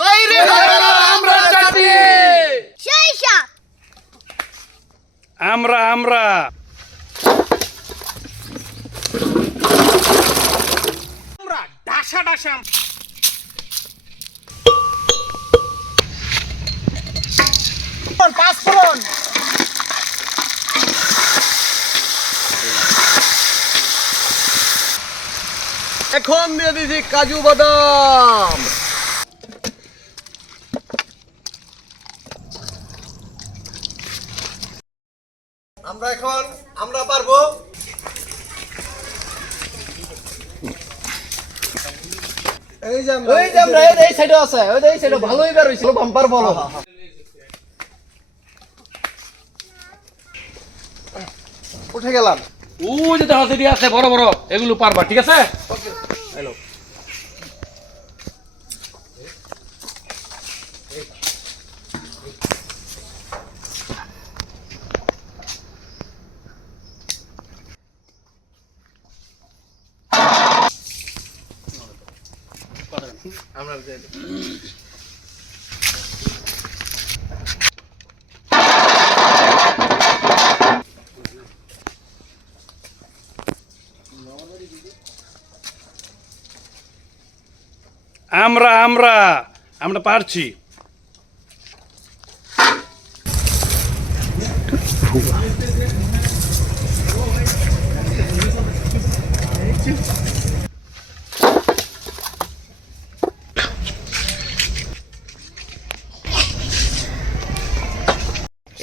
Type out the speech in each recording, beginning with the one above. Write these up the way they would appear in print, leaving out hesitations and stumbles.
তৈরি হয়ে গেল আমড়ার চাটনি। সেই সাথ আমরা আমরা আমরা ডাসা ডাসা পাঁচফোড়ন, এখন দিয়ে দিছি কাজু বাদাম। আমরা পারবো। এই যে আমরা এই সাইডে আছে, ওই এই সাইডে ভালোই বের হইছিল বাম্পার বলো। উঠে গেলাম। ও যেটা হাতে আছে বড় বড় এগুলো পারবা, ঠিক আছে? হ্যালো আমরা আমরা আমরা আমরা পারছি।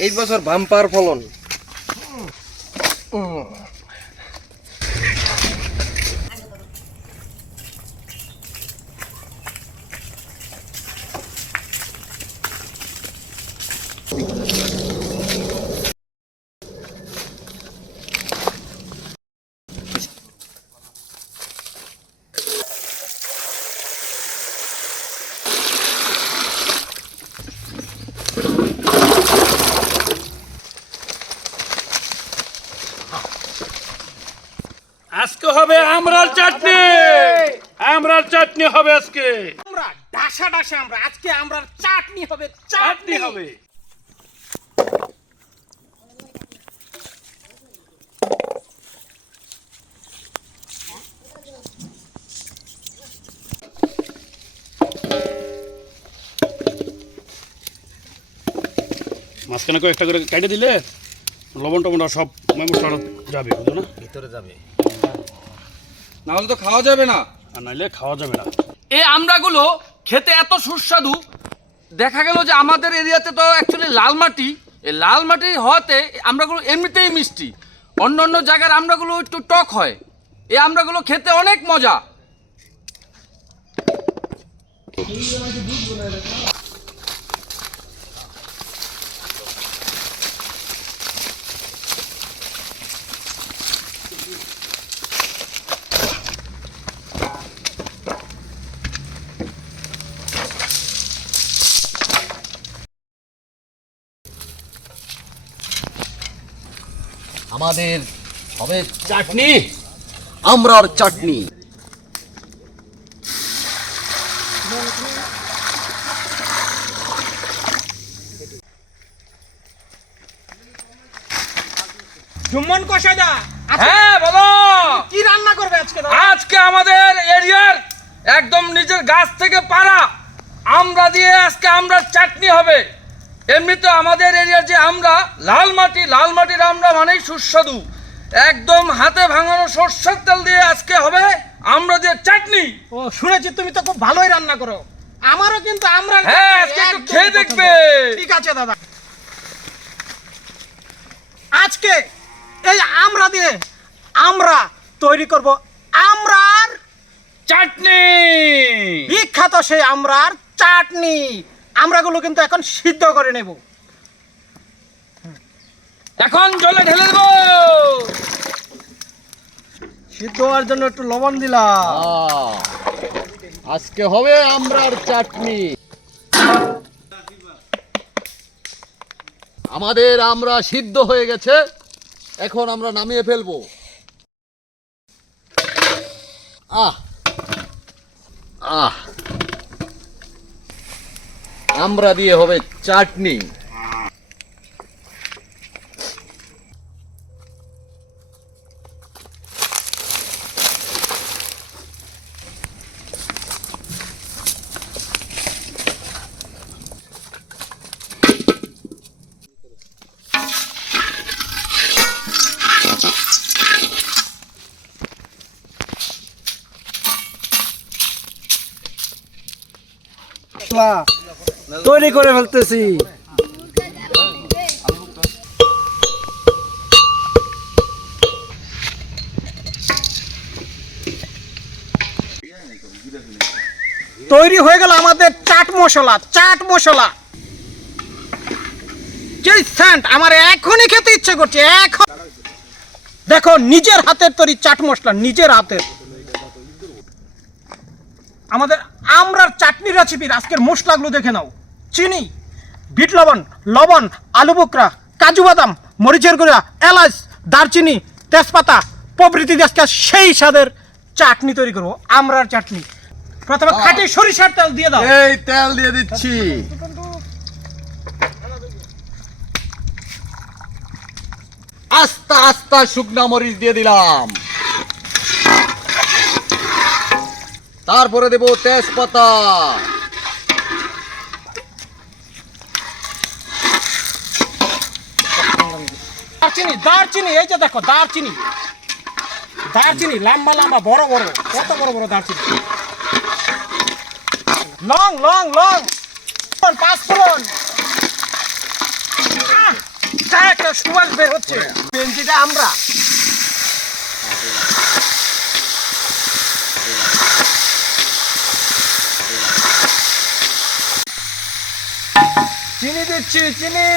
এই বছর বাম্পার ফলন। আজকে হবে আমড়ার চাটনি। আমড়ার চাটনি হবে আজকে। আমরা ডাসা ডাসা আমরা আজকে আমরার চাটনি হবে, চাটনি হবে। মাঝখানে কয়েকটা করে কেটে দিলে লবণ টবণ সব মশলাটা যাবে, বুঝলো না? ভিতরে যাবে, না হলে তো খাওয়া যাবে না। আর নাইলে খাওয়া যাবে না। এই আমড়াগুলো খেতে এত সুস্বাদু। দেখা গেল যে আমাদের এরিয়াতে তো অ্যাকচুয়ালি লাল মাটি, এই লাল মাটি হওয়াতে আমড়াগুলো এমনিতেই মিষ্টি। অন্য অন্য জায়গার আমড়াগুলো একটু টক হয়। এই আমড়াগুলো খেতে অনেক মজা। আমাদের হবে চাটনি, আমরার চাটনি। জুম্মন কষাদা হ্যাঁ বাবা, কি রান্না করবে আজকে? আজকে আমাদের এরিয়ার একদম নিজের গাছ থেকে পাড়া আমড়া দিয়ে আজকে আমড়ার চাটনি হবে। এমনিতে আমাদের এরিয়ার যে আমরা লাল মাটির আমড়া মানেই সুস্বাদু। একদম হাতে ভাঙানো সরষের তেল দিয়ে আজকে হবে আমড়া দিয়ে চাটনি। ও শুনেছি তুমি তো খুব ভালোই রান্না করো। আমারও কিন্তু আমরা হ্যাঁ, আজকে একটু খেয়ে দেখবে। ঠিক আছে দাদা, আজকে এই আমরা দিয়ে আমরা তৈরি করব আমরার চাটনি। বিখ্যাত সেই আমরার চাটনি। আমরাগুলো কিন্তু এখন সিদ্ধ করে নেব। এখন জলে ঢেলে দেবো। সিদ্ধ হওয়ার জন্য একটু লবণ দিলাম। আজকে হবে আমরার চাটনি। আমাদের আমরা সিদ্ধ হয়ে গেছে, এখন আমরা নামিয়ে ফেলবো। আহ আহ আমরা দিয়ে হবে চাটনি। তৈরি করে ফেলতেছি। তৈরি হয়ে গেল আমাদের চাট মশলা। চাট মশলা যে সেন্ট আমার এখনই খেতে ইচ্ছে করছে। এখন দেখো নিজের হাতের তৈরি চাট মশলা, নিজের হাতের। আমাদের আমরার চাটনি রেসিপির আজকের মশলাগুলো দেখে নাও। চিনি, বিট লবণ, লবণ, আলু বোকরা, কাজু বাদাম, মরিচের গুঁড়া, এলাচ, দারচিনি, তেজপাতা প্রভৃতি আজকে সেই স্বাদের চাটনি তৈরি করবো। আমরার চাটনি প্রথমে খাঁটি সরিষার তেল দিয়ে দাও। এই তেল দিয়ে দিচ্ছি। আস্তা আস্তা শুকনা মরিচ দিয়ে দিলাম। তারপরে দেব তেজপাতা। দারচিনি, দারচিনি, এই যে দেখো দারচিনি, দারচিনি লম্বা লম্বা বড় বড়, কত বড় বড় দারচিনি। লং লং লং, পাঁচফোড়ন। যা একটা সুবাস বের হচ্ছে। পেন্সিটা আমরা চিনি দিচ্ছি, চিনি।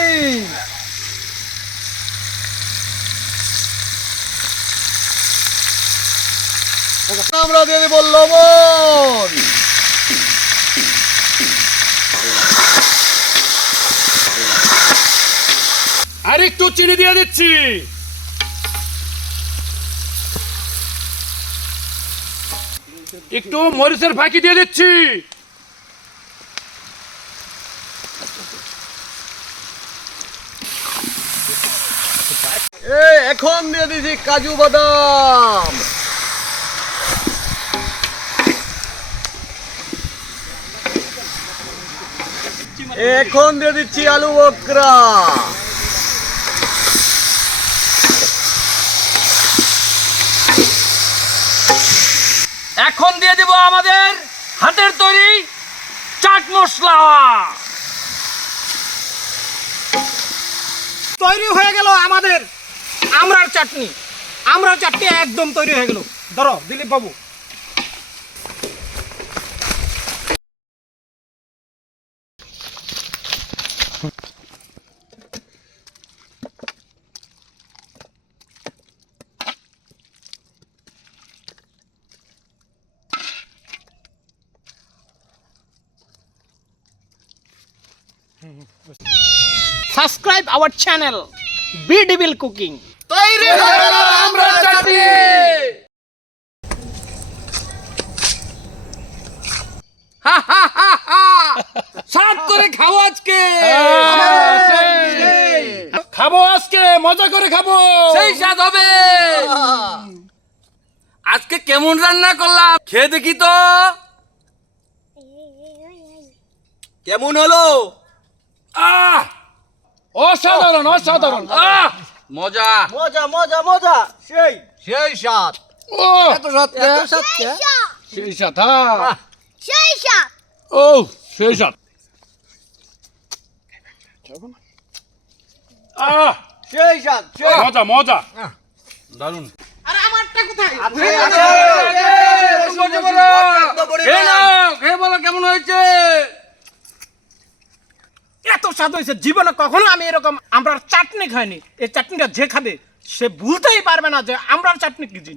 আমরা দিয়ে দেব লবণ। আর একটু চিনি দিয়ে দিচ্ছি। একটু মরিচের ফাঁকি দিয়ে দিচ্ছি। এখন দিয়ে দিচ্ছি কাজু বাদাম। এখন দিয়ে দিচ্ছি আলু বোকরা। এখন দিয়ে দিব আমাদের হাতের তৈরি চাট মশলা। তৈরি হয়ে গেল আমাদের আমরার চাটনি। আমরার চাটনি একদম তৈরি হয়ে গেল। ধরো দিলীপ বাবু। Subscribe our channel B Devil Cooking. তৈরি হয়ে গেল আমরা চাটনি। হা হা হা হা, সাত করে খাবো আজকে। খাবো আজকে, মজা করে খাবো। সেই স্বাদ হবে। আজকে কেমন রান্না করলাম খেয়ে দেখি তো। কেমন হলো? আহ অসাধারণ, অসাধারণ। আহ মজা। মজা মজা মজা, সেই সেই স্বাদ। ও এত স্বাদ কে? সেই স্বাদ। হ্যাঁ। সেই স্বাদ। ও সেই স্বাদ। আহ সেই স্বাদ। মজা মজা। দারুন। আরে আমারটা কোথায়? খেয়ে বলো কেমন হয়েছে। এত স্বাদ হয়েছে, জীবনে কখনো আমি এরকম আমরার চাটনি খাইনি। এই চাটনিটা যে খাবে সে ভুলতেই পারবে না যে আমরার চাটনি কি জিনিস।